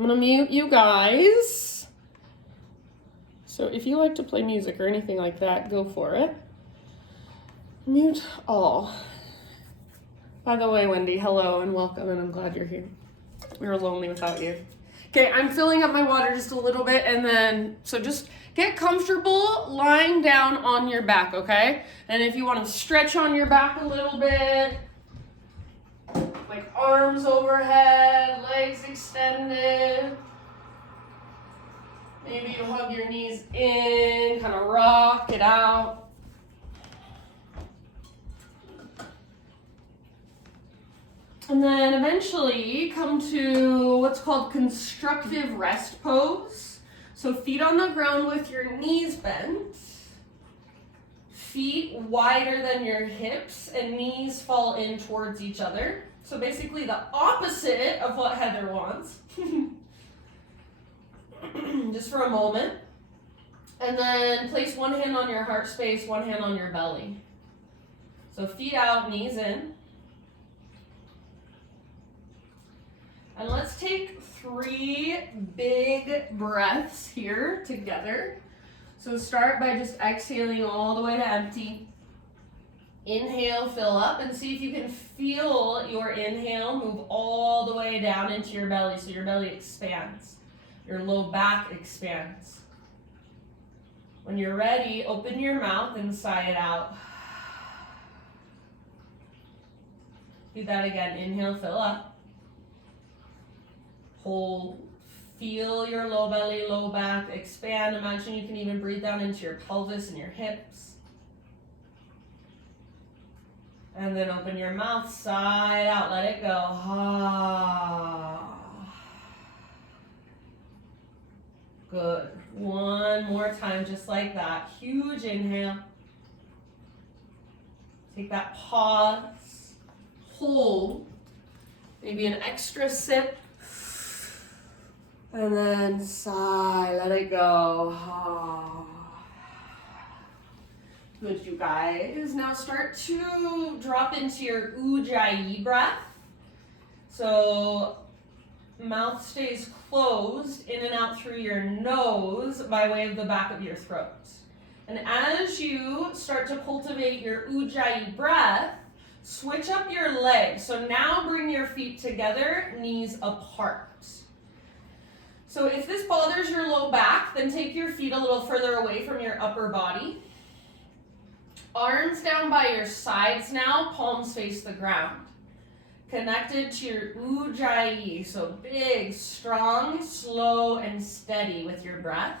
I'm gonna mute you guys. So if you like to play music or anything like that, go for it. Mute all. By the way, Wendy, hello and welcome, and I'm glad you're here. We were lonely without you. Okay, I'm filling up my water just a little bit, and then, so just get comfortable lying down on your back, okay? And if you want to stretch on your back a little bit, like arms overhead, legs extended. Maybe you hug your knees in, kind of rock it out. And then eventually come to what's called constructive rest pose. So feet on the ground with your knees bent. Feet wider than your hips and knees fall in towards each other. So basically the opposite of what Heather wants. Just for a moment. And then place one hand on your heart space, one hand on your belly. So feet out, knees in. And let's take 3 big breaths here together. So start by just exhaling all the way to empty. Inhale, fill up, and see if you can feel your inhale move all the way down into your belly so your belly expands. Your low back expands. When you're ready, open your mouth and sigh it out. Do that again. Inhale, fill up. Hold, feel your low belly, low back expand. Imagine you can even breathe down into your pelvis and your hips. And then open your mouth, sigh it out, let it go. Good. One more time, just like that. Huge inhale. Take that pause, hold, maybe an extra sip. And then sigh, let it go. Good, you guys. Now start to drop into your Ujjayi breath. So mouth stays closed, in and out through your nose by way of the back of your throat. And as you start to cultivate your Ujjayi breath, switch up your legs. So now bring your feet together, knees apart. So if this bothers your low back, then take your feet a little further away from your upper body. Arms down by your sides now, palms face the ground. Connected to your Ujjayi, so big, strong, slow, and steady with your breath.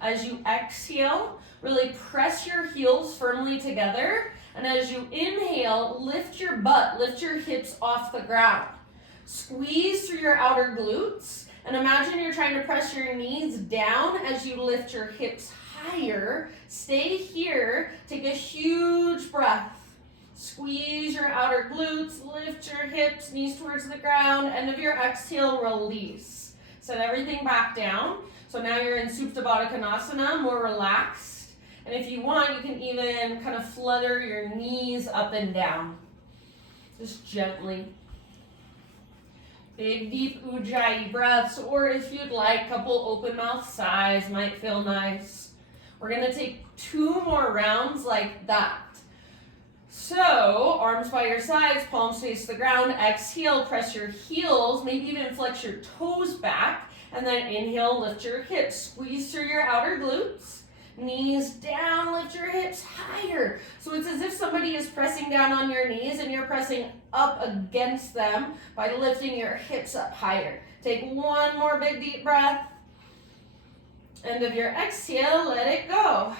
As you exhale, really press your heels firmly together. And as you inhale, lift your butt, lift your hips off the ground. Squeeze through your outer glutes. And imagine you're trying to press your knees down as you lift your hips higher. Stay here. Take a huge breath. Squeeze your outer glutes, lift your hips, knees towards the ground. End of your exhale, release. Set everything back down. So now you're in Supta Baddha Konasana, more relaxed. And if you want, you can even kind of flutter your knees up and down. Just gently. Big, deep Ujjayi breaths, or if you'd like, couple open mouth sighs might feel nice. We're gonna take 2 more rounds like that. So, arms by your sides, palms face the ground. Exhale, press your heels, maybe even flex your toes back. And then inhale, lift your hips. Squeeze through your outer glutes. Knees down, lift your hips higher. So it's as if somebody is pressing down on your knees and you're pressing up against them by lifting your hips up higher. Take 1 more big deep breath. End of your exhale, let it go.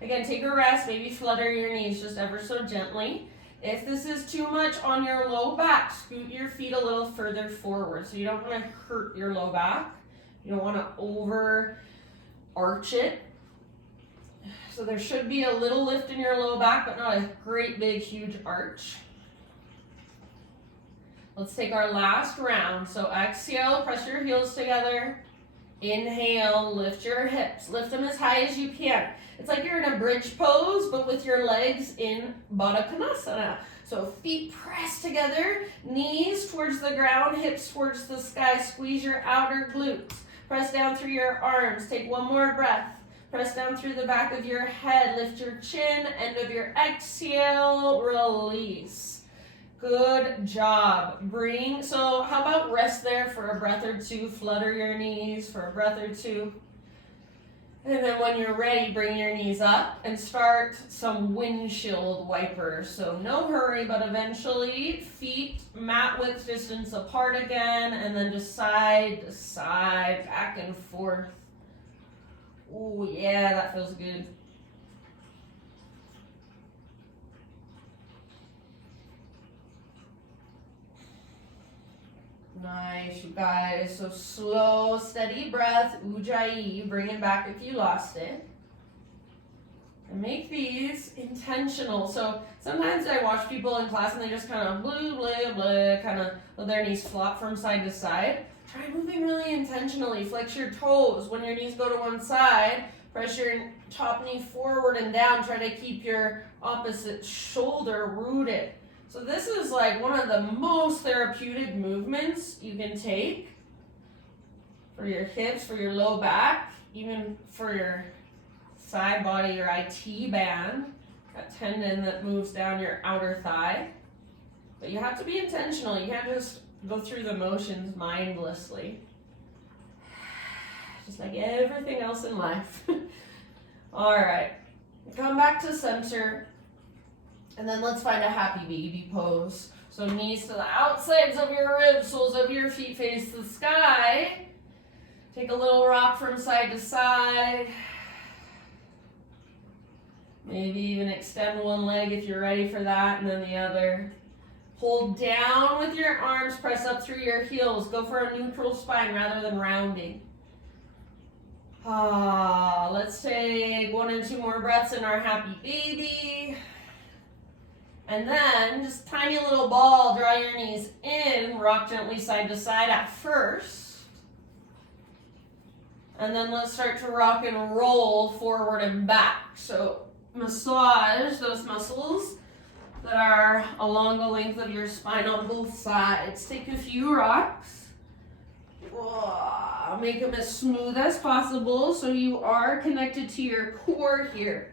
Again, take a rest, maybe flutter your knees just ever so gently. If this is too much on your low back, scoot your feet a little further forward. So you don't want to hurt your low back. You don't want to over arch it. So there should be a little lift in your low back, but not a great big huge arch. Let's take our last round. So exhale, press your heels together. Inhale, lift your hips. Lift them as high as you can. It's like you're in a bridge pose, but with your legs in Baddha Konasana. So feet press together, knees towards the ground, hips towards the sky. Squeeze your outer glutes. Press down through your arms. Take one more breath. Press down through the back of your head. Lift your chin. End of your exhale. Release. Good job. So how about rest there for a breath or two. Flutter your knees for a breath or two. And then when you're ready, bring your knees up and start some windshield wipers. So no hurry, but eventually feet mat width distance apart again, and then just side to side, back and forth. Oh yeah, that feels good. Nice, you guys. So slow, steady breath, Ujjayi. Bring it back if you lost it. And make these intentional. So sometimes I watch people in class and they just kind of blah, blah, blah, kind of let their knees flop from side to side. Try moving really intentionally. Flex your toes. When your knees go to one side, press your top knee forward and down. Try to keep your opposite shoulder rooted. So this is like one of the most therapeutic movements you can take for your hips, for your low back, even for your side body, your IT band, that tendon that moves down your outer thigh. But you have to be intentional. You can't just go through the motions mindlessly. Just like everything else in life. All right, come back to center. And then let's find a happy baby pose. So knees to the outsides of your ribs, soles of your feet face the sky. Take a little rock from side to side. Maybe even extend one leg if you're ready for that, and then the other. Hold down with your arms, press up through your heels. Go for a neutral spine rather than rounding. Let's take 1 or 2 more breaths in our happy baby. And then, just tiny little ball, draw your knees in, rock gently side to side at first. And then let's start to rock and roll forward and back. So massage those muscles that are along the length of your spine on both sides. Take a few rocks. Make them as smooth as possible so you are connected to your core here.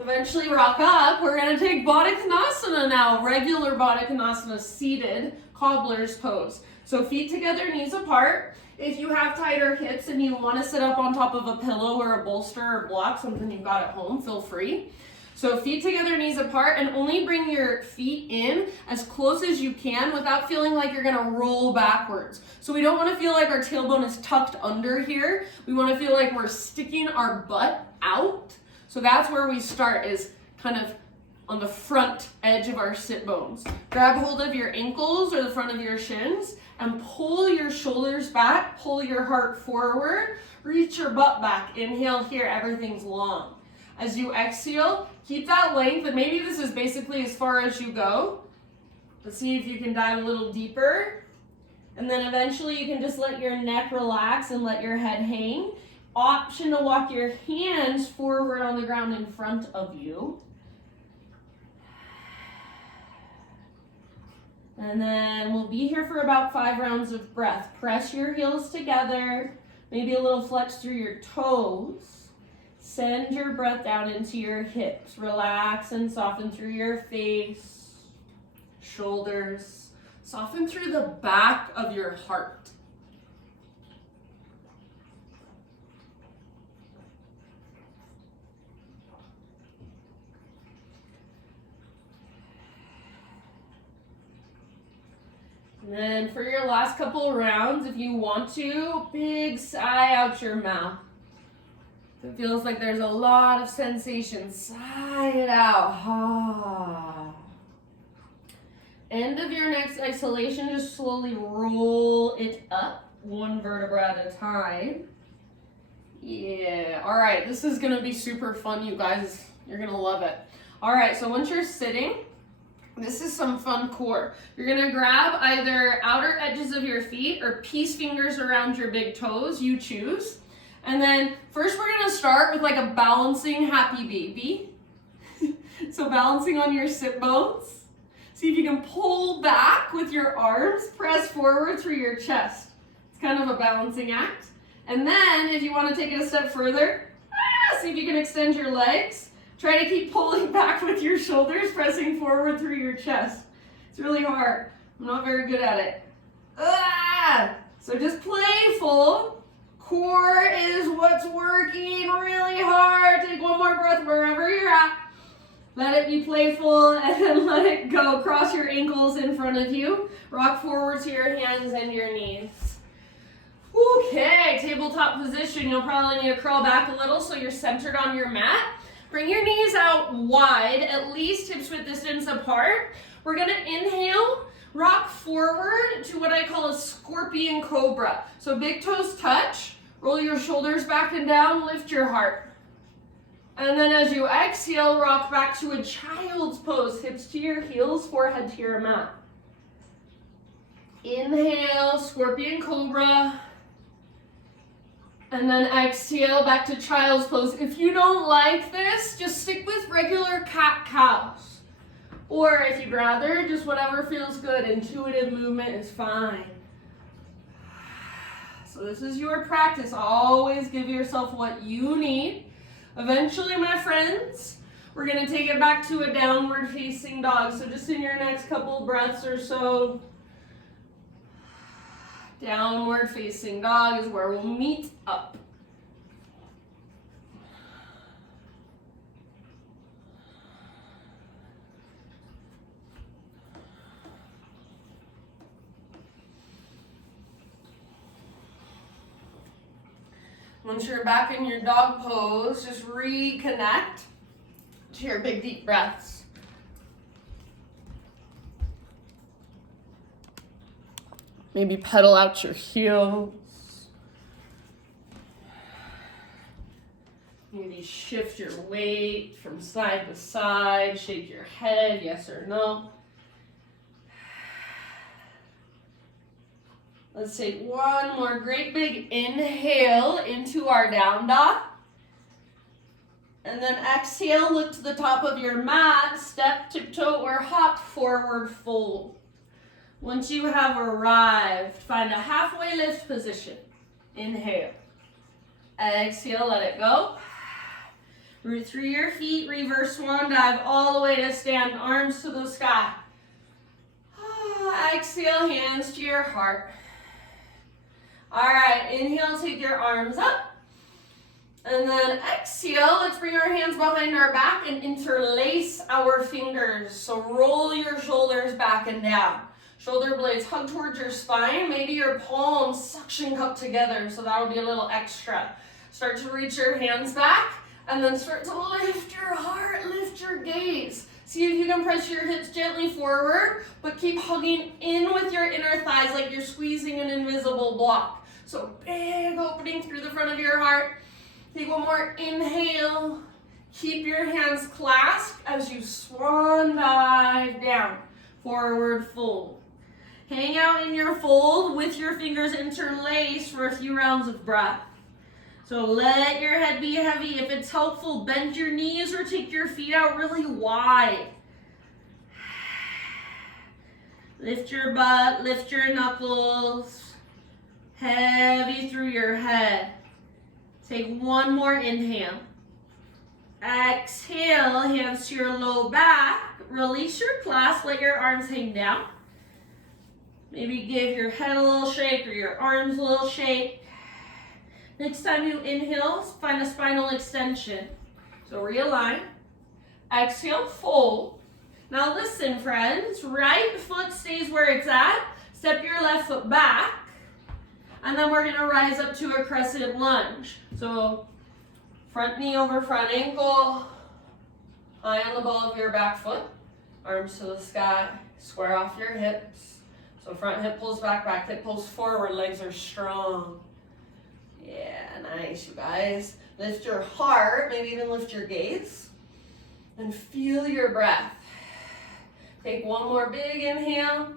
Eventually rock up. We're going to take Baddha Konasana now. Regular Baddha Konasana, seated cobbler's pose. So feet together, knees apart. If you have tighter hips and you want to sit up on top of a pillow or a bolster or block, something you've got at home, feel free. So feet together, knees apart, and only bring your feet in as close as you can without feeling like you're going to roll backwards. So we don't want to feel like our tailbone is tucked under here. We want to feel like we're sticking our butt out. So that's where we start, is kind of on the front edge of our sit bones. Grab hold of your ankles or the front of your shins and pull your shoulders back, pull your heart forward, reach your butt back. Inhale here, everything's long. As you exhale, keep that length, and maybe this is basically as far as you go. Let's see if you can dive a little deeper. And then eventually you can just let your neck relax and let your head hang. Option to walk your hands forward on the ground in front of you. And then we'll be here for about 5 rounds of breath. Press your heels together, maybe a little flex through your toes. Send your breath down into your hips. Relax and soften through your face, shoulders. Soften through the back of your heart. And then for your last couple rounds, if you want to, big sigh out your mouth. If it feels like there's a lot of sensation, sigh it out. End of your next exhalation, just slowly roll it up, 1 vertebra at a time. Yeah, all right, this is gonna be super fun, you guys. You're gonna love it. All right, so once you're sitting, this is some fun core. You're gonna grab either outer edges of your feet or peace fingers around your big toes, you choose. And then first we're gonna start with like a balancing happy baby. So balancing on your sit bones. See See if you can pull back with your arms, press forward through your chest. It's kind of a balancing act. And then if you want to take it a step further, see if you can extend your legs. Try to keep pulling back with your shoulders, pressing forward through your chest. It's really hard. I'm not very good at it. So just playful. Core is what's working really hard. Take one more breath wherever you're at. Let it be playful and then let it go. Cross your ankles in front of you. Rock forward to your hands and your knees. Okay, tabletop position. You'll probably need to crawl back a little so you're centered on your mat. Bring your knees out wide, at least hips width distance apart. We're gonna inhale, rock forward to what I call a scorpion cobra. So big toes touch, roll your shoulders back and down, lift your heart. And then as you exhale, rock back to a child's pose, hips to your heels, forehead to your mat. Inhale, scorpion cobra. And then exhale back to child's pose. If you don't like this, just stick with regular cat-cows. Or if you'd rather, just whatever feels good. Intuitive movement is fine. So this is your practice. Always give yourself what you need. Eventually, my friends, we're gonna take it back to a downward facing dog. So just in your next couple breaths or so, downward facing dog is where we'll meet up. Once you're back in your dog pose, just reconnect to your big deep breaths. Maybe pedal out your heels. Maybe shift your weight from side to side, shake your head, yes or no. Let's take one more great big inhale into our down dog. And then exhale, look to the top of your mat, step, tiptoe, or hop forward fold. Once you have arrived, find a halfway lift position. Inhale. Exhale, let it go. Root through your feet, reverse swan dive all the way to stand, arms to the sky. Exhale, hands to your heart. All right, inhale, take your arms up. And then exhale, let's bring our hands behind our back and interlace our fingers. So roll your shoulders back and down. Shoulder blades hug towards your spine. Maybe your palms suction cup together, so that'll be a little extra. Start to reach your hands back, and then start to lift your heart, lift your gaze. See if you can press your hips gently forward, but keep hugging in with your inner thighs like you're squeezing an invisible block. So big opening through the front of your heart. Take one more inhale. Keep your hands clasped as you swan dive down. Forward fold. Hang out in your fold with your fingers interlaced for a few rounds of breath. So let your head be heavy. If it's helpful, bend your knees or take your feet out really wide. Lift your butt, lift your knuckles. Heavy through your head. Take one more inhale. Exhale, hands to your low back. Release your clasp, let your arms hang down. Maybe give your head a little shake or your arms a little shake. Next time you inhale, find a spinal extension. So realign. Exhale, fold. Now listen, friends. Right foot stays where it's at. Step your left foot back. And then we're going to rise up to a crescent lunge. So front knee over front ankle. Eye on the ball of your back foot. Arms to the sky. Square off your hips. So front hip pulls back, back hip pulls forward. Legs are strong. Yeah, nice, you guys. Lift your heart, maybe even lift your gaze. And feel your breath. Take one more big inhale.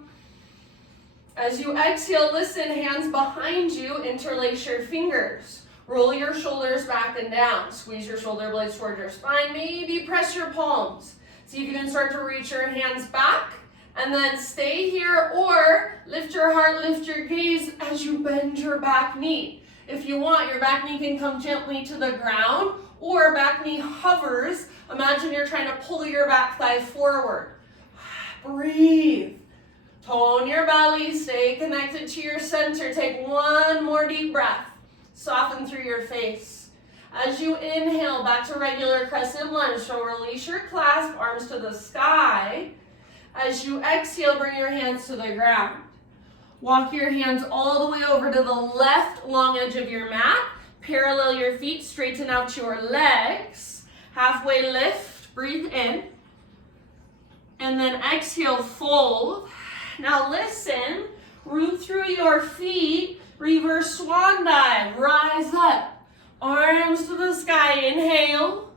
As you exhale, listen, hands behind you, interlace your fingers. Roll your shoulders back and down. Squeeze your shoulder blades toward your spine. Maybe press your palms. See if you can start to reach your hands back And then stay here or lift your heart, lift your gaze as you bend your back knee. If you want, your back knee can come gently to the ground or back knee hovers. Imagine you're trying to pull your back thigh forward. Breathe. Tone your belly, stay connected to your center. Take one more deep breath. Soften through your face. As you inhale, back to regular crescent lunge. So release your clasp, arms to the sky. As you exhale, bring your hands to the ground. Walk your hands all the way over to the left long edge of your mat. Parallel your feet, straighten out your legs. Halfway lift, breathe in. And then exhale, fold. Now listen, root through your feet, reverse swan dive, rise up. Arms to the sky, inhale.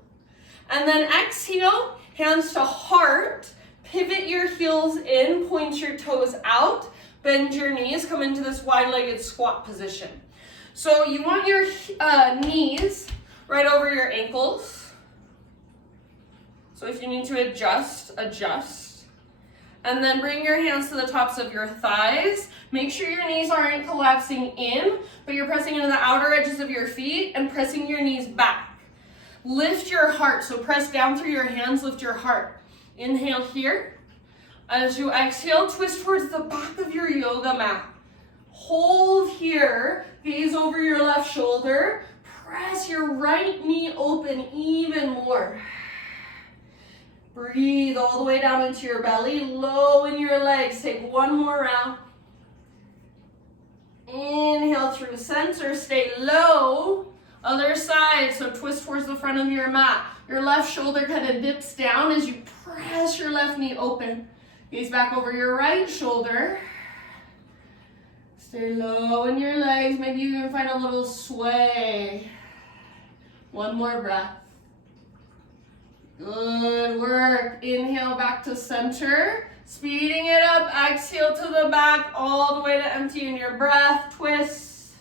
And then exhale, hands to heart. Pivot your heels in, point your toes out. Bend your knees, come into this wide-legged squat position. So you want your knees right over your ankles. So if you need to adjust, adjust. And then bring your hands to the tops of your thighs. Make sure your knees aren't collapsing in, but you're pressing into the outer edges of your feet and pressing your knees back. Lift your heart, so press down through your hands, lift your heart. Inhale here. As you exhale, twist towards the back of your yoga mat. Hold here, gaze over your left shoulder. Press your right knee open even more. Breathe all the way down into your belly, low in your legs. Take one more round. Inhale through center, stay low. Other side, so twist towards the front of your mat. Your left shoulder kind of dips down as you press your left knee open. Gaze back over your right shoulder. Stay low in your legs. Maybe you can find a little sway. One more breath. Good work. Inhale back to center. Speeding it up. Exhale to the back all the way to empty in your breath. Twist.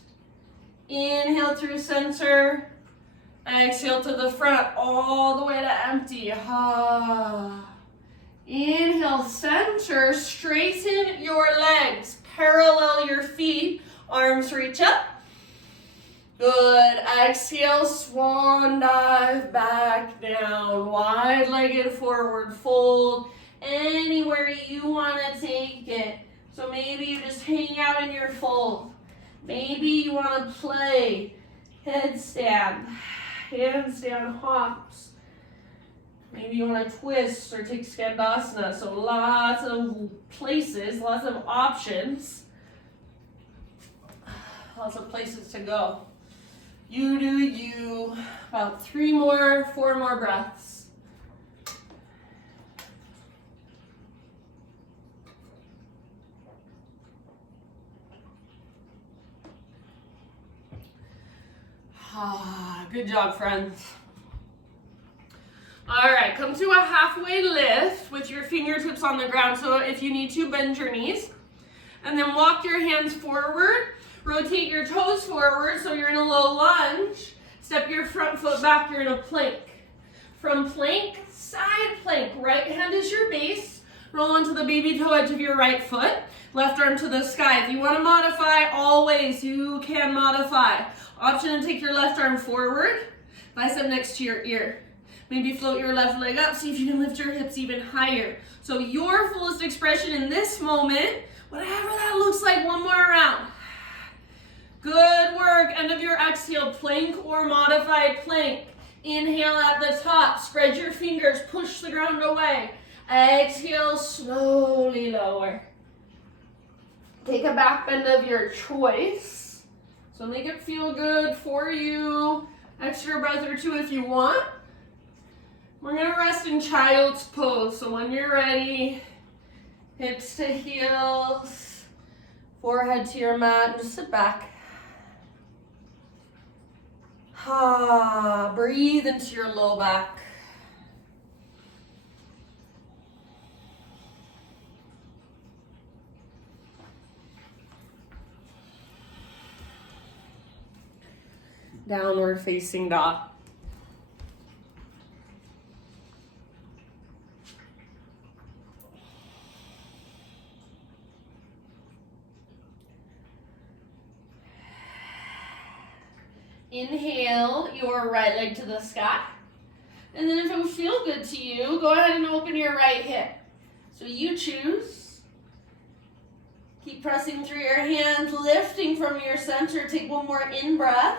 Inhale through center. Exhale to the front all the way to empty. Inhale, center. Straighten your legs. Parallel your feet. Arms reach up. Good. Exhale, swan dive back down. Wide-legged forward fold. Anywhere you want to take it. So maybe you just hang out in your fold. Maybe you want to play headstand, handstand hops. Maybe you want to twist or take Skandasana. So lots of places, lots of options. Lots of places to go. You do you. About 4 more breaths. Good job, friends. All right, come to a halfway lift with your fingertips on the ground. So if you need to, bend your knees. And then walk your hands forward. Rotate your toes forward so you're in a low lunge. Step your front foot back, you're in a plank. From plank, side plank. Right hand is your base. Roll onto the baby toe edge of your right foot. Left arm to the sky. If you want to modify, always you can modify. Option to take your left arm forward. Bicep next to your ear. Maybe float your left leg up. See if you can lift your hips even higher. So your fullest expression in this moment, whatever that looks like, one more round. Good work. End of your exhale, plank or modified plank. Inhale at the top. Spread your fingers. Push the ground away. Exhale, slowly lower. Take a back bend of your choice. So make it feel good for you. Extra breath or two if you want. We're going to rest in child's pose. So when you're ready, hips to heels, forehead to your mat, just sit back. Breathe into your low back. Downward facing dog. Inhale your right leg to the sky. And then if it would feel good to you, go ahead and open your right hip. So you choose. Keep pressing through your hands, lifting from your center. Take one more in-breath.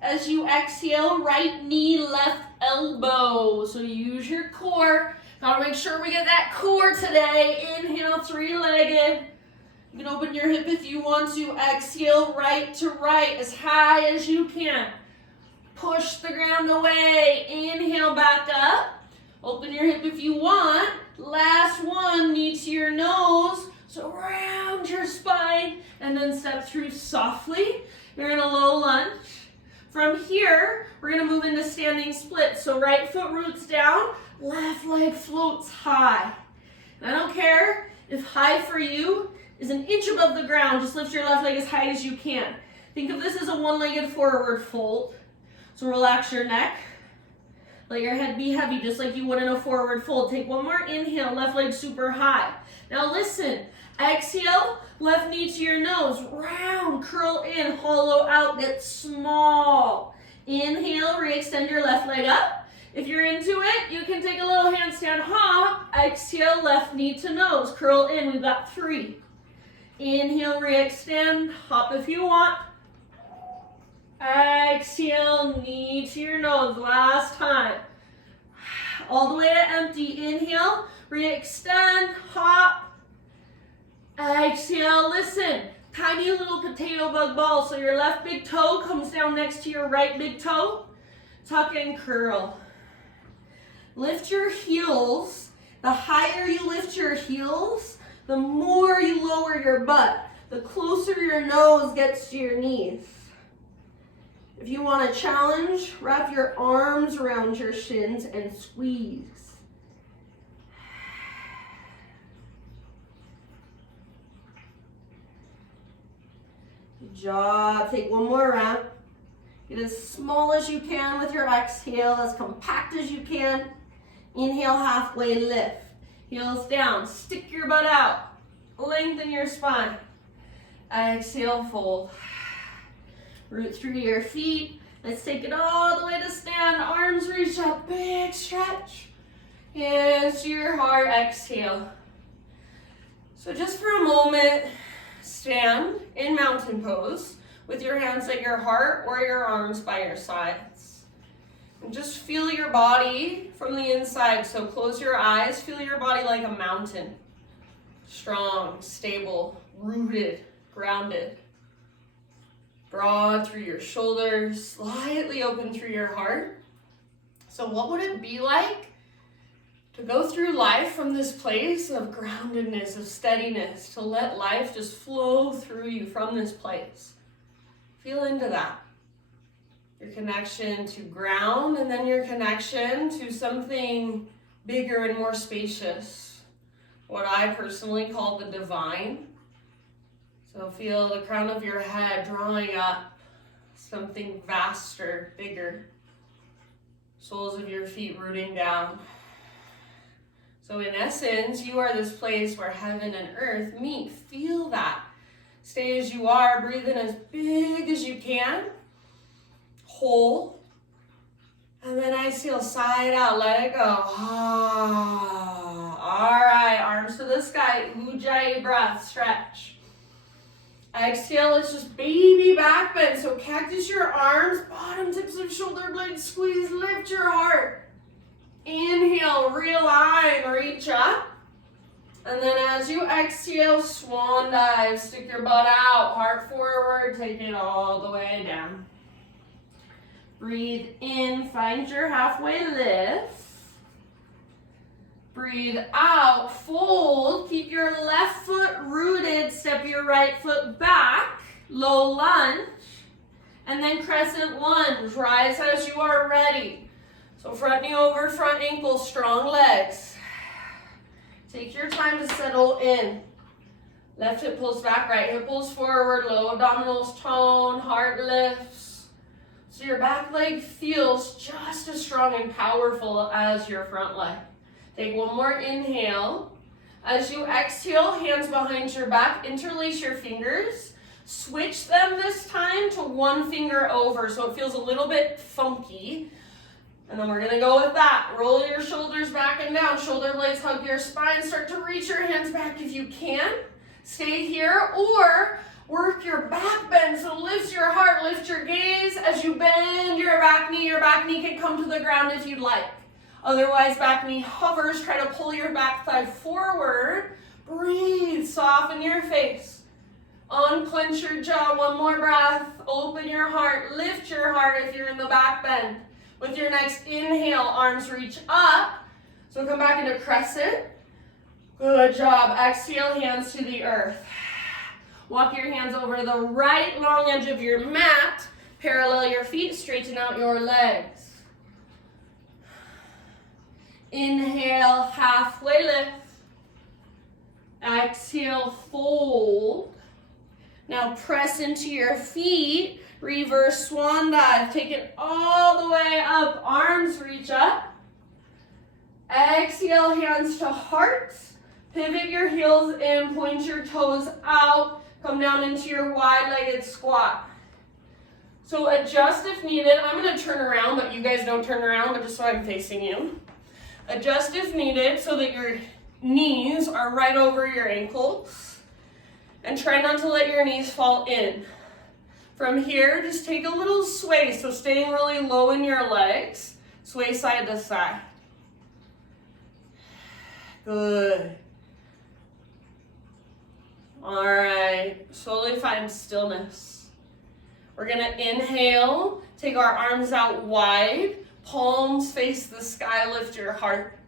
As you exhale, right knee, left elbow. So use your core. Gotta make sure we get that core today. Inhale, three-legged. You can open your hip if you want to. Exhale, right to right, as high as you can. Push the ground away. Inhale, back up. Open your hip if you want. Last one, knee to your nose. So round your spine and then step through softly. You're in a low lunge. From here, we're gonna move into standing split. So right foot roots down, left leg floats high. And I don't care if high for you is an inch above the ground, just lift your left leg as high as you can. Think of this as a one-legged forward fold. So relax your neck. Let your head be heavy, just like you would in a forward fold. Take one more inhale, left leg super high. Now listen, exhale, left knee to your nose. Round, curl in, hollow out, get small. Inhale, re-extend your left leg up. If you're into it, you can take a little handstand hop. Exhale, left knee to nose, curl in. We've got 3. Inhale, re-extend, hop if you want. Exhale, knee to your nose, last time. All the way to empty. Inhale, re-extend, hop. Exhale, listen. Tiny little potato bug ball. So your left big toe comes down next to your right big toe. Tuck and curl. Lift your heels. The higher you lift your heels, the more you lower your butt. The closer your nose gets to your knees. If you want a challenge, wrap your arms around your shins and squeeze. Good job. Take one more round. Get as small as you can with your exhale, as compact as you can. Inhale, halfway lift. Heels down. Stick your butt out. Lengthen your spine. Exhale, fold. Root through your feet. Let's take it all the way to stand. Arms reach up. Big stretch. Hands to your heart. Exhale. So just for a moment, stand in mountain pose with your hands at your heart or your arms by your sides. And just feel your body from the inside. So close your eyes. Feel your body like a mountain. Strong, stable, rooted, grounded. Broad through your shoulders, slightly open through your heart. So what would it be like to go through life from this place of groundedness, of steadiness, to let life just flow through you from this place? Feel into that. Your connection to ground, and then your connection to something bigger and more spacious. What I personally call the divine. So feel the crown of your head drawing up something vaster, bigger. Soles of your feet rooting down. So in essence, you are this place where heaven and earth meet. Feel that. Stay as you are. Breathe in as big as you can. Hold. And then exhale, sigh it out. Let it go. All right, arms to the sky. Ujjayi breath, stretch. Exhale, let's just baby back bend. So cactus your arms, bottom tips of shoulder blades squeeze, lift your heart. Inhale, realign, reach up. And then as you exhale, swan dive, stick your butt out, heart forward, take it all the way down. Breathe in, find your halfway lift. Breathe out, fold, keep your left foot rooted, step your right foot back, low lunge, and then crescent lunge, rise as you are ready. So front knee over front ankle, strong legs. Take your time to settle in. Left hip pulls back, right hip pulls forward, low abdominals tone, heart lifts. So your back leg feels just as strong and powerful as your front leg. Take one more inhale. As you exhale, hands behind your back, interlace your fingers. Switch them this time to one finger over so it feels a little bit funky. And then we're gonna go with that. Roll your shoulders back and down. Shoulder blades hug your spine. Start to reach your hands back if you can. Stay here or work your back bend. So lift your heart, lift your gaze as you bend your back knee. Your back knee can come to the ground if you'd like. Otherwise, back knee hovers. Try to pull your back thigh forward. Breathe, soften your face. Unclench your jaw, one more breath. Open your heart, lift your heart if you're in the back bend. With your next inhale, arms reach up. So come back into crescent. Good job. Exhale, hands to the earth. Walk your hands over the right long edge of your mat. Parallel your feet, straighten out your legs. Inhale, halfway lift. Exhale, fold. Now press into your feet. Reverse swan dive. Take it all the way up. Arms reach up. Exhale, hands to heart. Pivot your heels in. Point your toes out. Come down into your wide-legged squat. So adjust if needed. I'm going to turn around, but you guys don't turn around, but just so I'm facing you. Adjust if needed so that your knees are right over your ankles. And try not to let your knees fall in. From here, just take a little sway, so staying really low in your legs. Sway side to side. Good. All right, slowly find stillness. We're gonna inhale, take our arms out wide, palms face the sky, lift your heart.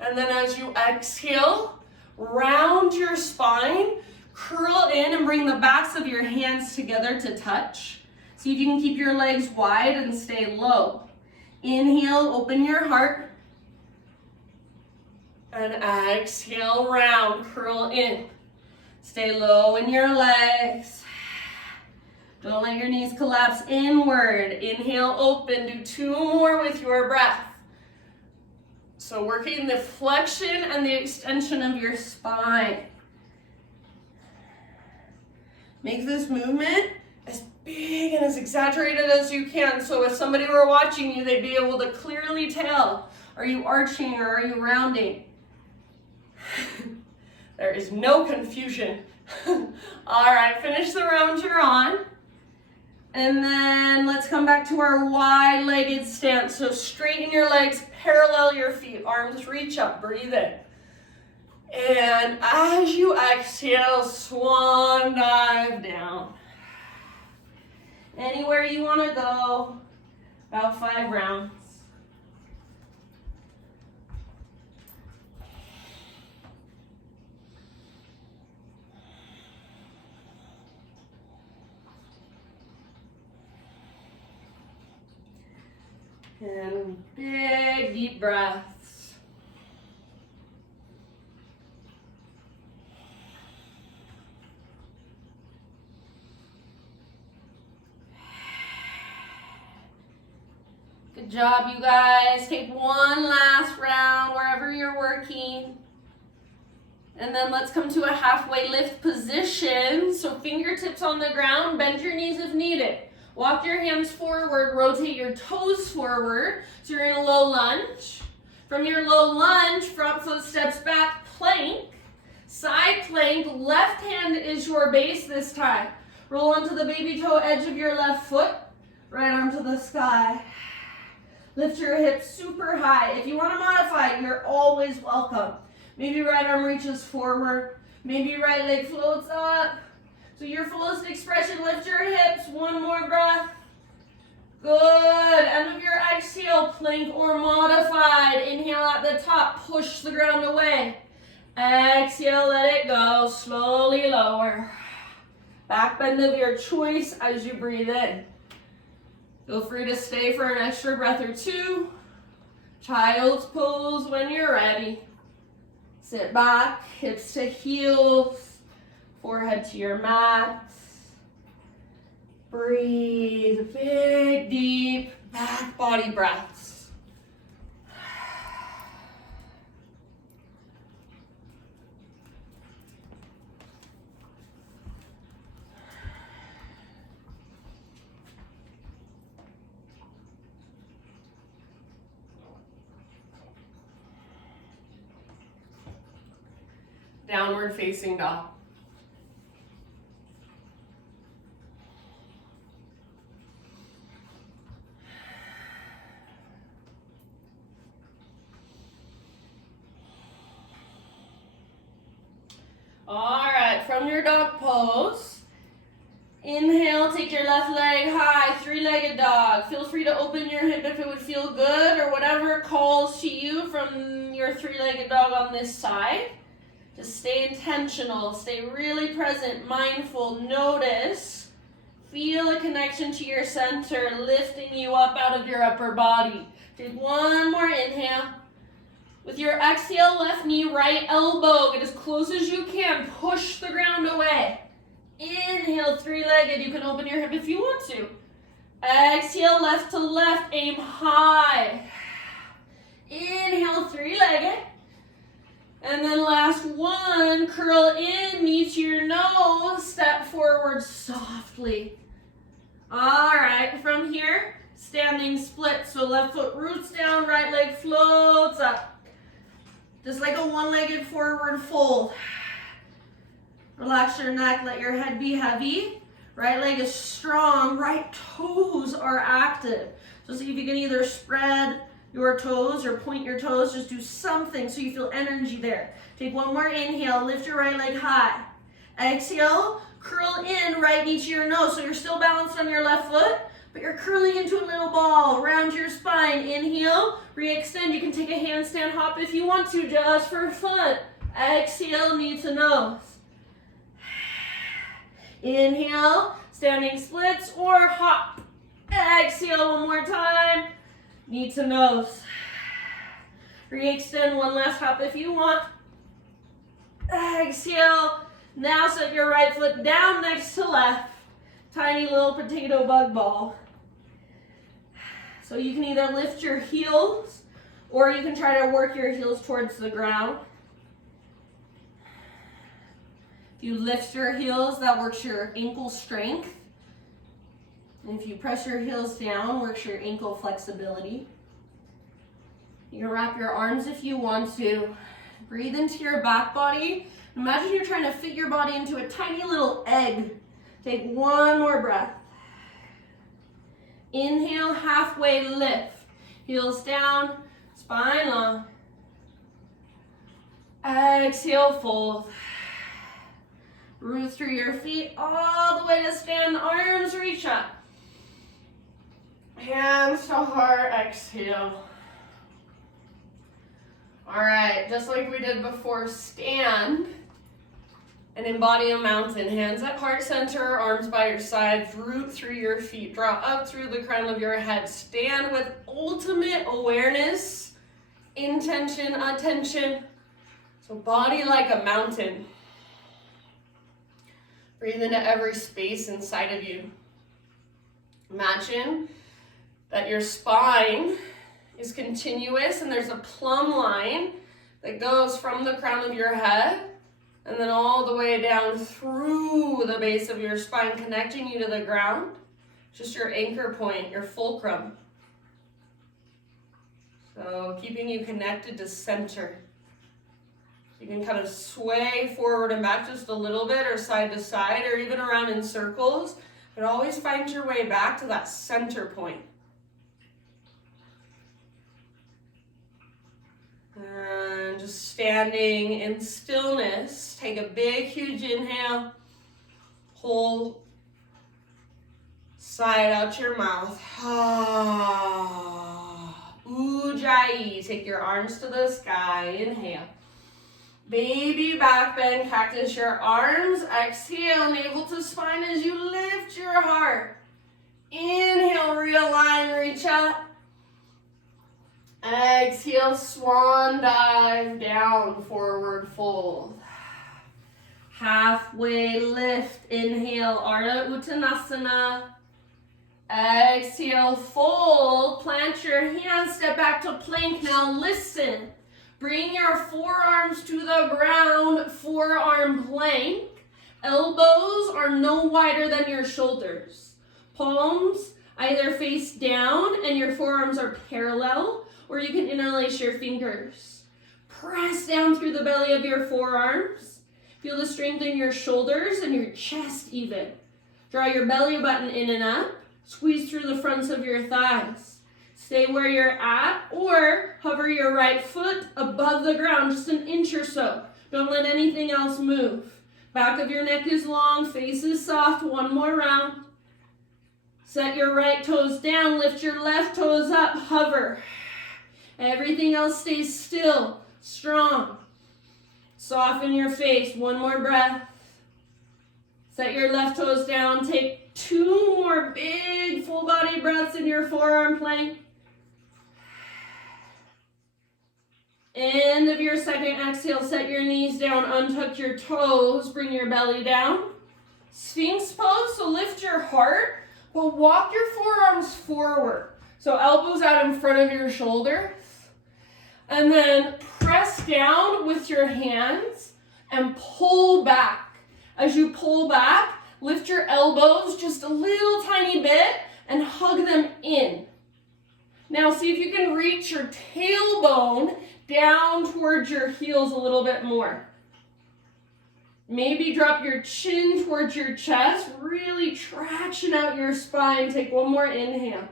And then as you exhale, round your spine, curl in and bring the backs of your hands together to touch. See if you can keep your legs wide and stay low. Inhale, open your heart. And exhale, round, curl in. Stay low in your legs. Don't let your knees collapse inward. Inhale, open. Do 2 more with your breath. So working the flexion and the extension of your spine. Make this movement as big and as exaggerated as you can. So if somebody were watching you, they'd be able to clearly tell, are you arching or are you rounding? There is no confusion. All right, finish the round you're on. And then let's come back to our wide-legged stance. So straighten your legs, parallel your feet, arms reach up, breathe in. And as you exhale, swan dive down. Anywhere you want to go, about 5 rounds. And big, deep breaths. Good job, you guys. Take one last round wherever you're working. And then let's come to a halfway lift position. So fingertips on the ground, bend your knees if needed. Walk your hands forward, rotate your toes forward. So you're in a low lunge. From your low lunge, front foot steps back, plank. Side plank, left hand is your base this time. Roll onto the baby toe edge of your left foot, right arm to the sky. Lift your hips super high. If you want to modify, you're always welcome. Maybe right arm reaches forward. Maybe right leg floats up. So your fullest expression, lift your hips. One more breath. Good. End of your exhale, plank or modified. Inhale at the top, push the ground away. Exhale, let it go. Slowly lower. Back bend of your choice as you breathe in. Feel free to stay for an extra breath or 2. Child's pose when you're ready. Sit back, hips to heels, forehead to your mat. Breathe, big, deep, back body breaths. Downward facing dog. All right, from your dog pose, inhale, take your left leg high, three-legged dog. Feel free to open your hip if it would feel good or whatever calls to you from your three-legged dog on this side. Just stay intentional, stay really present, mindful, notice. Feel a connection to your center, lifting you up out of your upper body. Take one more inhale. With your exhale, left knee, right elbow, get as close as you can. Push the ground away. Inhale, three-legged. You can open your hip if you want to. Exhale, left to left, aim high. Inhale, three-legged. And then last one, curl in, knee to your nose, step forward softly. All right, from here, standing split. So left foot roots down, right leg floats up. Just like a one-legged forward fold. Relax your neck, let your head be heavy. Right leg is strong, right toes are active. So see if you can either spread your toes or point your toes, just do something so you feel energy there. Take one more inhale, lift your right leg high. Exhale, curl in, right knee to your nose. So you're still balanced on your left foot, but you're curling into a little ball, round your spine. Inhale, re-extend. You can take a handstand hop if you want to, just for fun. Exhale, knee to nose. Inhale, standing splits or hop. Exhale one more time, knee to nose. Re-extend, one last hop if you want. Exhale, now set your right foot down next to left. Tiny little potato bug ball. So you can either lift your heels or you can try to work your heels towards the ground. If you lift your heels, that works your ankle strength. And if you press your heels down, works your ankle flexibility. You can wrap your arms if you want to. Breathe into your back body. Imagine you're trying to fit your body into a tiny little egg. Take one more breath. Inhale, halfway lift. Heels down, spine long. Exhale, fold. Root through your feet all the way to stand. Arms reach up. Hands to heart, exhale. All right, just like we did before, stand and embody a mountain. Hands at heart center, arms by your sides, root through your feet, draw up through the crown of your head. Stand with ultimate awareness, intention, attention. So body like a mountain. Breathe into every space inside of you. Imagine that your spine is continuous and there's a plumb line that goes from the crown of your head and then all the way down through the base of your spine, connecting you to the ground. Just your anchor point, your fulcrum. So keeping you connected to center. You can kind of sway forward and back just a little bit or side to side or even around in circles, but always find your way back to that center point. And just standing in stillness, take a big, huge inhale. Hold. Sigh out your mouth. Ujjayi. Take your arms to the sky. Inhale. Baby back bend. Cactus your arms. Exhale. Navel to spine as you lift your heart. Inhale. Realign. Reach up. Exhale, swan dive, down, forward fold. Halfway lift, inhale, Ardha Uttanasana. Exhale, fold, plant your hands, step back to plank. Now listen, bring your forearms to the ground, forearm plank. Elbows are no wider than your shoulders. Palms either face down and your forearms are parallel, or you can interlace your fingers. Press down through the belly of your forearms. Feel the strength in your shoulders and your chest even. Draw your belly button in and up. Squeeze through the fronts of your thighs. Stay where you're at or hover your right foot above the ground, just an inch or so. Don't let anything else move. Back of your neck is long, face is soft. One more round. Set your right toes down, lift your left toes up, hover. Everything else stays still, strong. Soften your face, one more breath. Set your left toes down, take 2 more big full body breaths in your forearm plank. End of your second exhale, set your knees down, untuck your toes, bring your belly down. Sphinx pose, so lift your heart, but walk your forearms forward. So elbows out in front of your shoulders. And then press down with your hands and pull back. As you pull back, lift your elbows just a little tiny bit and hug them in. Now see if you can reach your tailbone down towards your heels a little bit more. Maybe drop your chin towards your chest, really traction out your spine. Take one more inhale.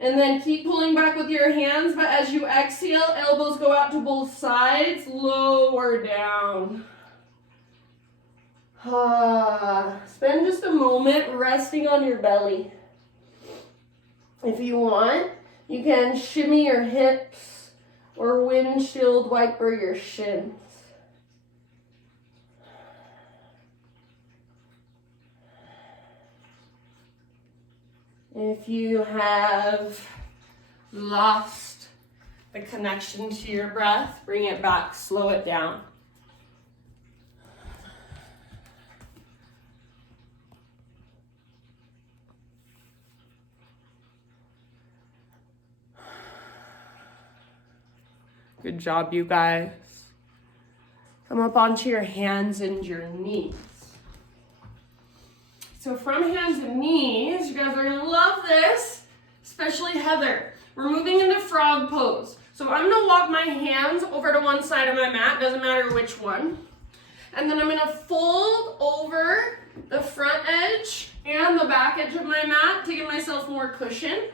And then keep pulling back with your hands, but as you exhale, elbows go out to both sides, lower down. Spend just a moment resting on your belly. If you want, you can shimmy your hips or windshield wiper your shins. If you have lost the connection to your breath, bring it back, slow it down. Good job, you guys. Come up onto your hands and your knees. So from hands and knees, you guys are gonna love this, especially Heather. We're moving into frog pose. So I'm gonna walk my hands over to one side of my mat, doesn't matter which one. And then I'm gonna fold over the front edge and the back edge of my mat to give myself more cushion.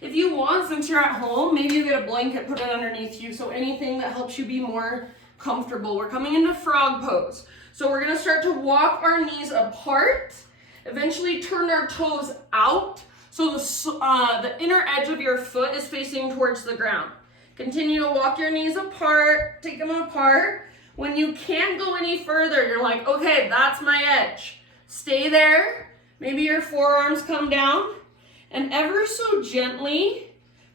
If you want, since you're at home, maybe you get a blanket, put it underneath you, so anything that helps you be more comfortable. We're coming into frog pose. So we're gonna start to walk our knees apart, eventually turn our toes out, so the inner edge of your foot is facing towards the ground. Continue to walk your knees apart, take them apart. When you can't go any further, you're like, okay, that's my edge. Stay there. Maybe your forearms come down. And ever so gently,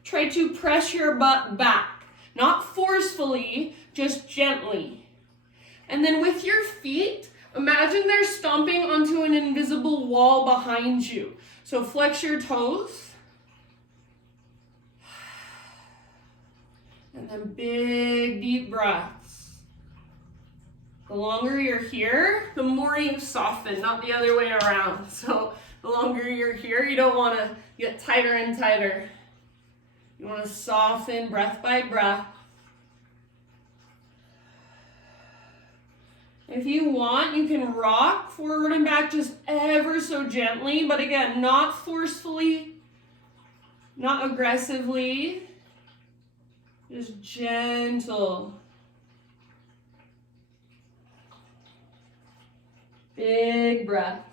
try to press your butt back. Not forcefully, just gently. And then with your feet, imagine they're stomping onto an invisible wall behind you. So flex your toes. And then big, deep breaths. The longer you're here, the more you soften, not the other way around. So the longer you're here, you don't want to get tighter and tighter. You want to soften breath by breath. If you want, you can rock forward and back just ever so gently, but again, not forcefully, not aggressively, just gentle. Big breaths.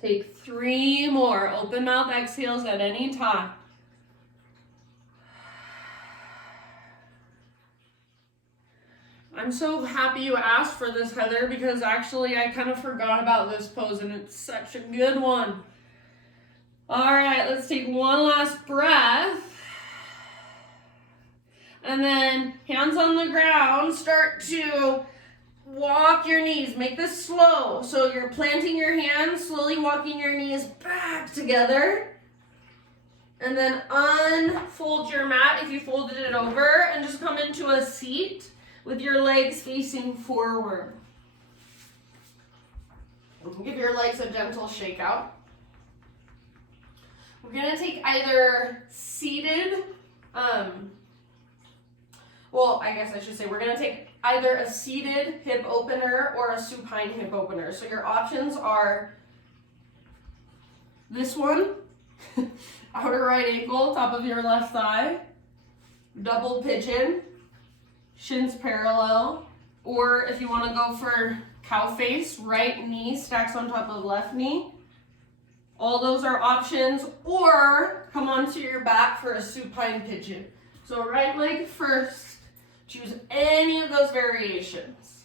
Take 3 more open mouth exhales at any time. I'm so happy you asked for this, Heather, because actually I kind of forgot about this pose and it's such a good one. All right, let's take one last breath. And then hands on the ground, start to walk your knees. Make this slow. So you're planting your hands, slowly walking your knees back together. And then unfold your mat if you folded it over and just come into a seat with your legs facing forward. Give your legs a gentle shake out. We're gonna take either seated, well, I guess I should say we're gonna take either a seated hip opener or a supine hip opener. So your options are this one, outer right ankle, top of your left thigh, double pigeon, shins parallel, or if you want to go for cow face, right knee stacks on top of left knee. All those are options, or come onto your back for a supine pigeon. So right leg first, choose any of those variations.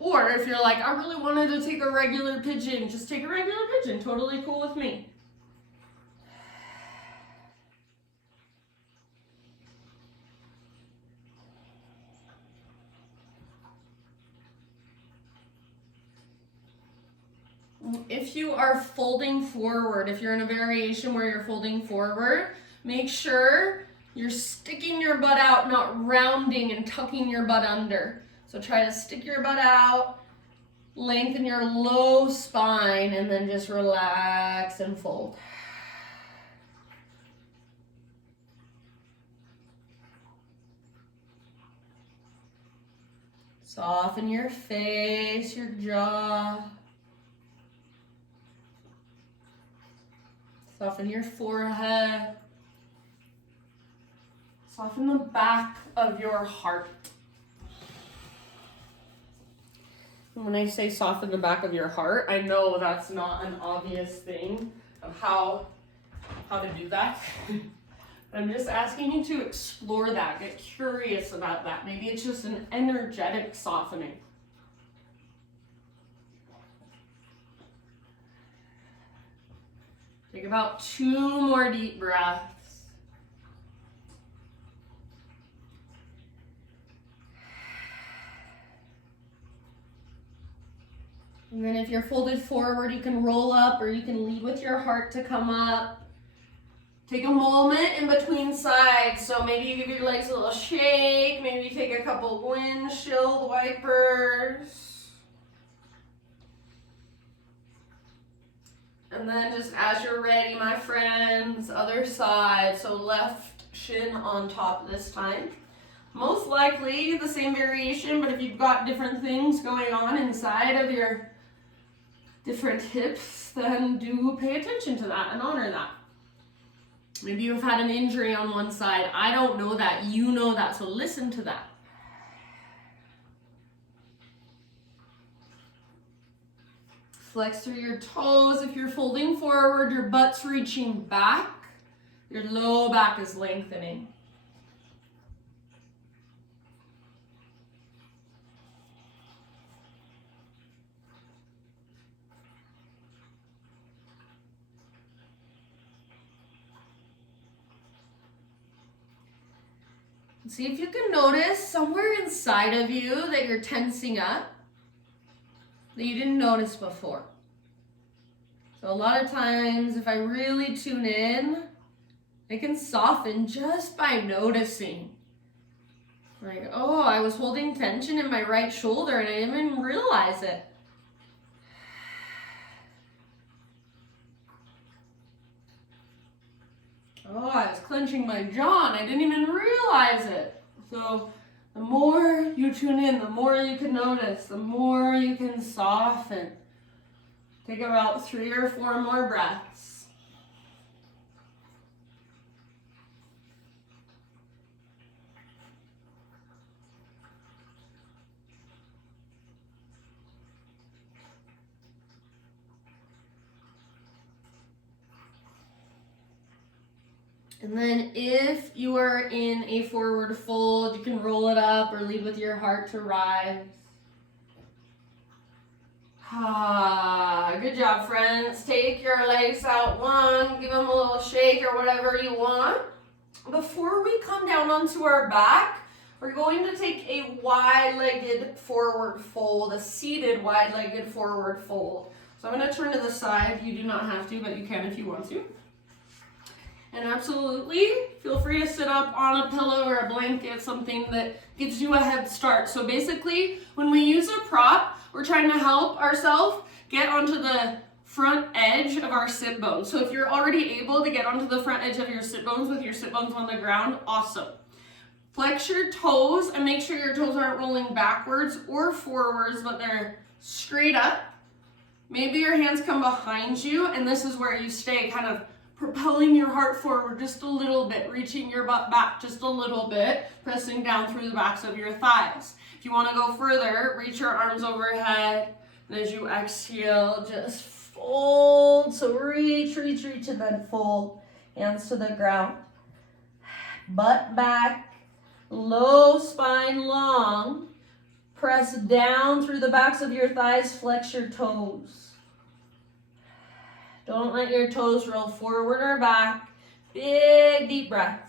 Or if you're like, I really wanted to take a regular pigeon, just take a regular pigeon, totally cool with me. If you are folding forward, if you're in a variation where you're folding forward, make sure you're sticking your butt out, not rounding and tucking your butt under. So try to stick your butt out, lengthen your low spine, and then just relax and fold. Soften your face, your jaw. Soften your forehead. Soften the back of your heart. And when I say soften the back of your heart, I know that's not an obvious thing of how to do that. I'm just asking you to explore that, get curious about that. Maybe it's just an energetic softening. Take about 2 more deep breaths. And then if you're folded forward, you can roll up or you can lead with your heart to come up. Take a moment in between sides. So maybe you give your legs a little shake. Maybe you take a couple windshield wipers. And then just as you're ready, my friends, other side. So left shin on top this time. Most likely the same variation, but if you've got different things going on inside of your different hips, then do pay attention to that and honor that. Maybe you've had an injury on one side. I don't know that. You know that, so listen to that. Flex through your toes. If you're folding forward, your butt's reaching back. Your low back is lengthening. See if you can notice somewhere inside of you that you're tensing up that you didn't notice before. So a lot of times, if I really tune in, I can soften just by noticing. Like, oh, I was holding tension in my right shoulder and I didn't even realize it. Oh, I was clenching my jaw and I didn't even realize it. So the more you tune in, the more you can notice, the more you can soften. Take about 3 or 4 more breaths. And then if you are in a forward fold, you can roll it up or lead with your heart to rise. Good job, friends. Take your legs out one, give them a little shake or whatever you want. Before we come down onto our back, we're going to take a wide-legged forward fold, a seated wide-legged forward fold. So I'm going to turn to the side. You do not have to, but you can if you want to. And absolutely, feel free to sit up on a pillow or a blanket, something that gives you a head start. So basically, when we use a prop, we're trying to help ourselves get onto the front edge of our sit bones. So if you're already able to get onto the front edge of your sit bones with your sit bones on the ground, awesome. Flex your toes and make sure your toes aren't rolling backwards or forwards, but they're straight up. Maybe your hands come behind you, and this is where you stay, kind of propelling your heart forward just a little bit, reaching your butt back just a little bit, pressing down through the backs of your thighs. If you want to go further, reach your arms overhead, and as you exhale, just fold. So reach, and then fold. Hands to the ground. Butt back, low spine long. Press down through the backs of your thighs, flex your toes. Don't let your toes roll forward or back. Big, deep breaths.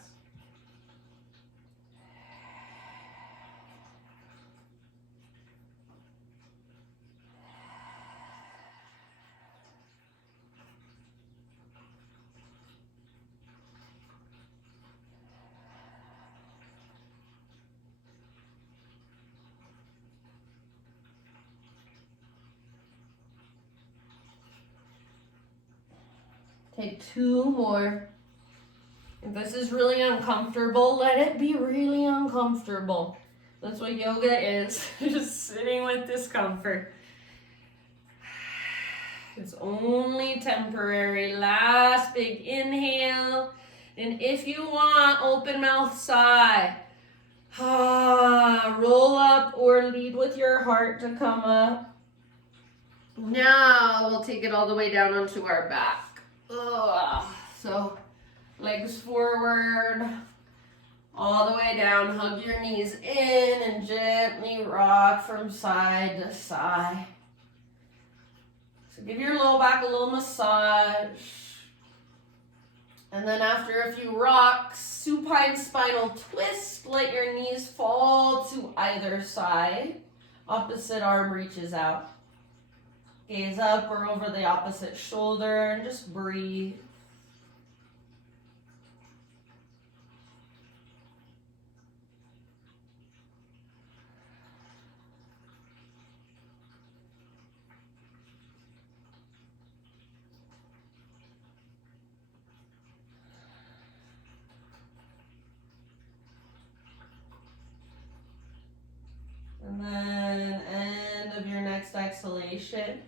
Take 2 more. If this is really uncomfortable, let it be really uncomfortable. That's what yoga is, just sitting with discomfort. It's only temporary. Last big inhale. And if you want, open mouth sigh. Roll up or lead with your heart to come up. Now we'll take it all the way down onto our back. So legs forward, all the way down. Hug your knees in and gently rock from side to side. So give your low back a little massage. And then after a few rocks, supine spinal twist. Let your knees fall to either side. Opposite arm reaches out. Gaze up or over the opposite shoulder and just breathe. And then end of your next exhalation.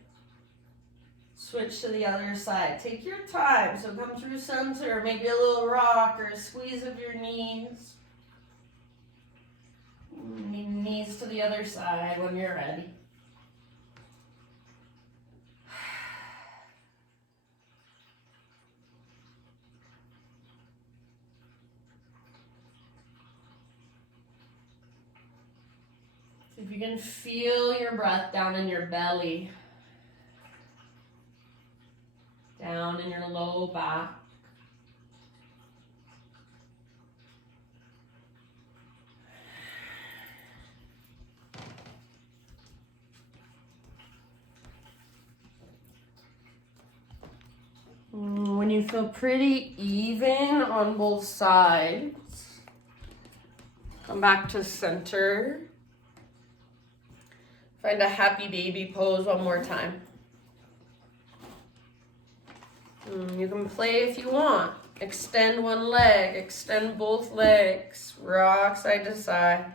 Switch to the other side. Take your time. So come through center, maybe a little rock or a squeeze of your knees. Knees to the other side when you're ready. See if you can feel your breath down in your belly. Down in your low back. When you feel pretty even on both sides, come back to center. Find a happy baby pose one more time. You can play if you want. Extend one leg, extend both legs, rock side to side.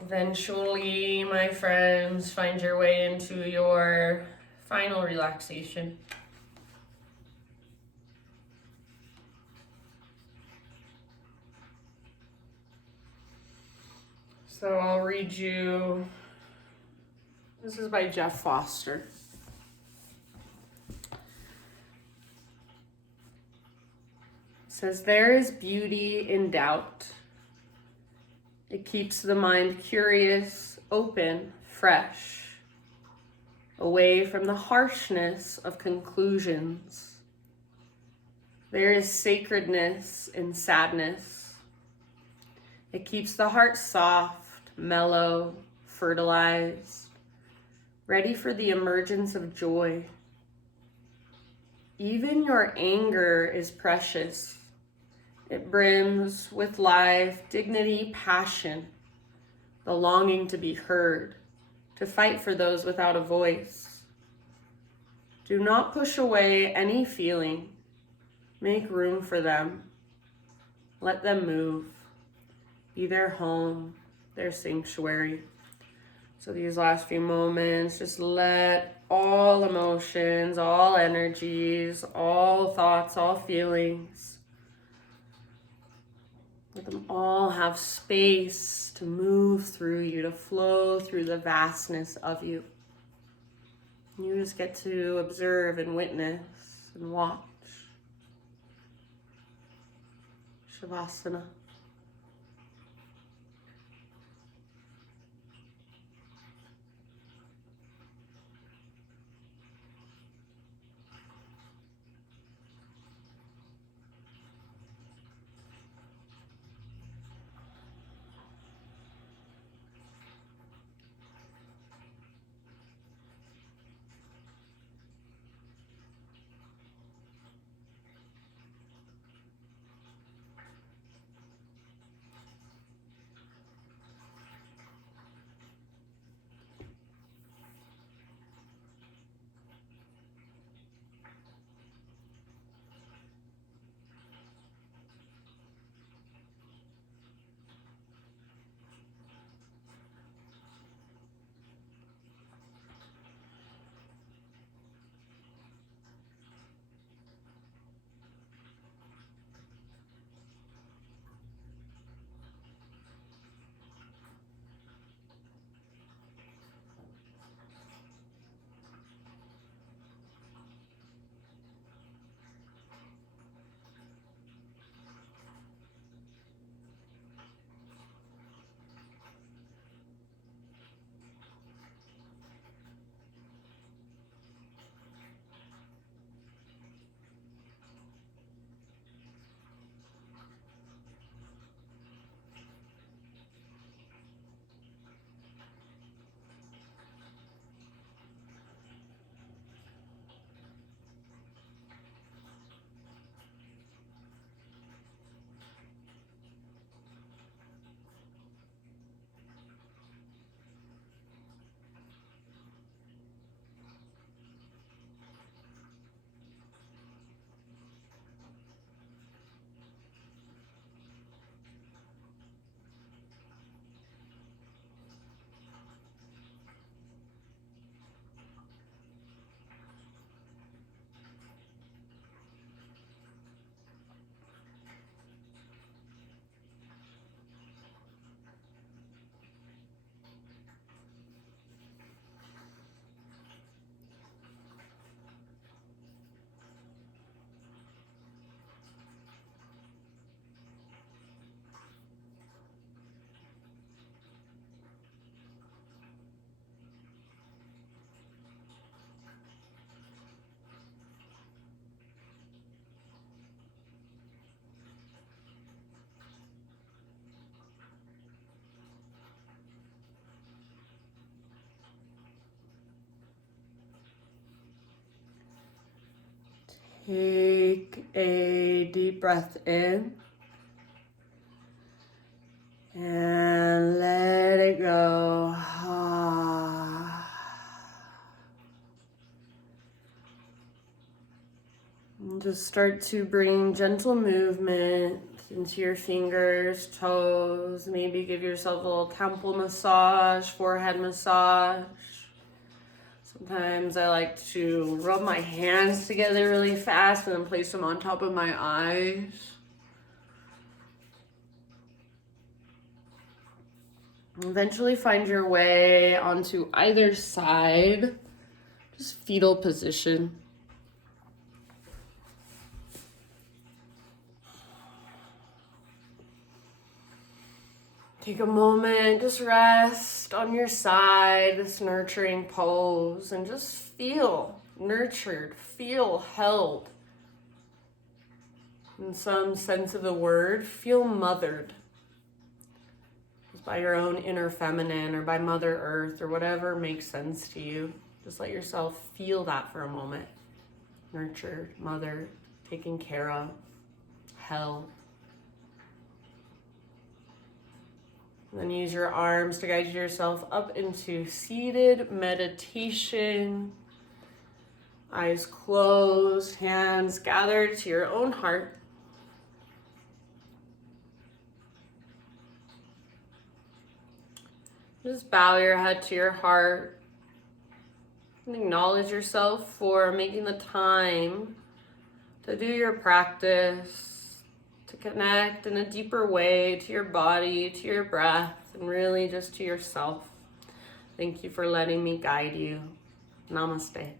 Eventually, my friends, find your way into your final relaxation. So I'll read you, this is by Jeff Foster. Says, there is beauty in doubt. It keeps the mind curious, open, fresh, away from the harshness of conclusions. There is sacredness in sadness. It keeps the heart soft, mellow, fertilized, ready for the emergence of joy. Even your anger is precious. It brims with life, dignity, passion, the longing to be heard, to fight for those without a voice. Do not push away any feeling. Make room for them. Let them move. Be their home, their sanctuary. So these last few moments, just let all emotions, all energies, all thoughts, all feelings, let them all have space to move through you, to flow through the vastness of you. You just get to observe and witness and watch. Shavasana. Take a deep breath in and let it go. And just start to bring gentle movement into your fingers, toes. Maybe give yourself a little temple massage, forehead massage. Sometimes I like to rub my hands together really fast and then place them on top of my eyes. Eventually find your way onto either side, just fetal position. Take a moment, just rest on your side, this nurturing pose, and just feel nurtured, feel held. In some sense of the word, feel mothered. Just by your own inner feminine or by Mother Earth or whatever makes sense to you. Just let yourself feel that for a moment. Nurtured, mothered, taken care of, held. And then use your arms to guide yourself up into seated meditation. Eyes closed, hands gathered to your own heart. Just bow your head to your heart and acknowledge yourself for making the time to do your practice, to connect in a deeper way to your body, to your breath, and really just to yourself. Thank you for letting me guide you. Namaste.